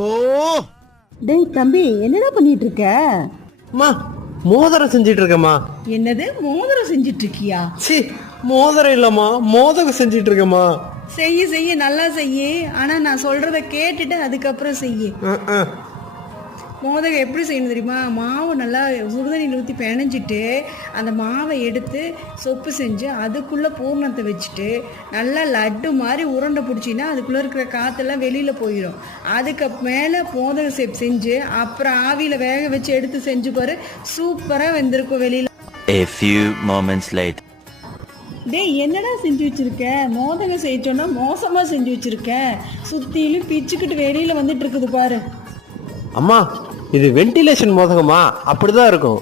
ஓ டேய் தம்பி, என்னடா பண்ணிட்டு இருக்க? அம்மா, மோதிரம் செஞ்சிட்டு இருக்கேம்மா. என்னது, மோதிரம் செஞ்சிட்டு இருக்கியா? சி, மோதிரம் இல்லம்மா, மோதகம் செஞ்சிட்டு இருக்கேம்மா. செய்ய நல்லா செய்யு. ஆனா நான் சொல்றத கேட்டுட்டு அதுக்கப்புறம் செய்யு. மோதகம் எப்படி செய்யணும் தெரியுமா? மாவு நல்லா சுடுதண்ணியில் ஊற்றி பிணைஞ்சிட்டு அந்த மாவை எடுத்து சொப்பு செஞ்சு அதுக்குள்ளே பூர்ணத்தை வச்சுட்டு நல்லா லட்டு மாதிரி உருண்டை பிடிச்சின்னா அதுக்குள்ளே இருக்கிற காற்றெல்லாம் வெளியில் போயிடும். அதுக்கு மேலே மோதக ஷேப் செஞ்சு அப்புறம் ஆவியில் வேக வச்சு எடுத்து செஞ்சு பாரு, சூப்பராக வெந்திருக்கும் வெளியில். A few moments later. டேய், என்னடா செஞ்சு வச்சிருக்க? மோதகம் செய்யச்சோன்னா மோசமாக செஞ்சு வச்சிருக்க. சுற்றிலும் பிச்சுக்கிட்டு வெளியில் வந்துட்டு இருக்குது பாரு. அம்மா, இது வென்டிலேஷன் மோதகமா? அப்படிதான் இருக்கும்.